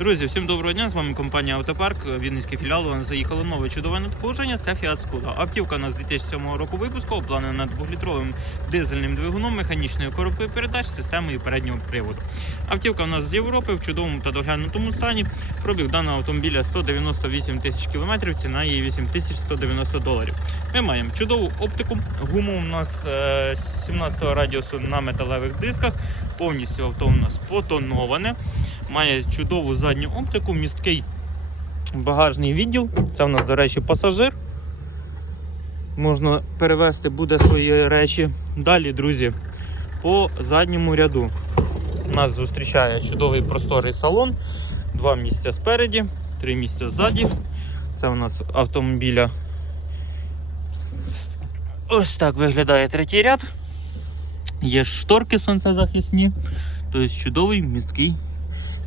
Друзі, всім доброго дня! З вами компанія Автопарк. Вінницький філіал. Нас заїхало нове чудове надходження. Це Fiat Scudo. Автівка у нас 2007 року випуску, обладнана двохлітровим дизельним двигуном, механічною коробкою передач, системою переднього приводу. Автівка у нас з Європи в чудовому та доглянутому стані. Пробіг даного автомобіля 198 тисяч кілометрів, ціна її 8190 доларів. Ми маємо чудову оптику. Гуму у нас е, 17 радіусу на металевих дисках. Повністю авто у нас потоноване. Має чудову задню оптику, місткий багажний відділ. Це у нас, до речі, пасажир. Можна перевезти буде свої речі. Далі, друзі, по задньому ряду нас зустрічає чудовий просторий салон. Два місця спереді, три місця ззаді. Це у нас автомобіля. Ось так виглядає третій ряд. Є шторки сонцезахисні. Тобто чудовий місткий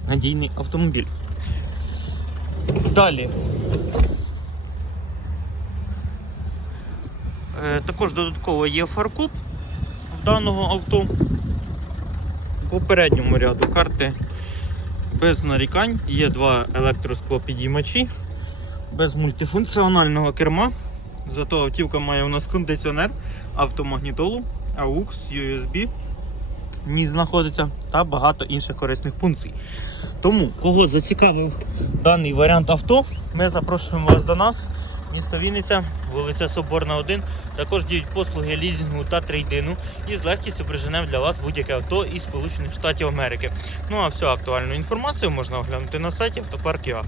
надійний автомобіль. Далі. Е, також додатково є фаркоп даного авто. По передньому ряду карти без нарікань. Є два електросклопідіймачі без мультифункціонального керма. Зато автівка має у нас кондиціонер, автомагнітолу, AUX, USB ні знаходиться та багато інших корисних функцій. Тому, кого зацікавив даний варіант авто, ми запрошуємо вас до нас. Місто Вінниця, вулиця Соборна 1. Також діють послуги лізінгу та трейдину і з легкістю приженемо для вас будь-яке авто із Сполучених Штатів Америки. Ну а всю актуальну інформацію можна оглянути на сайті автопарк.ua.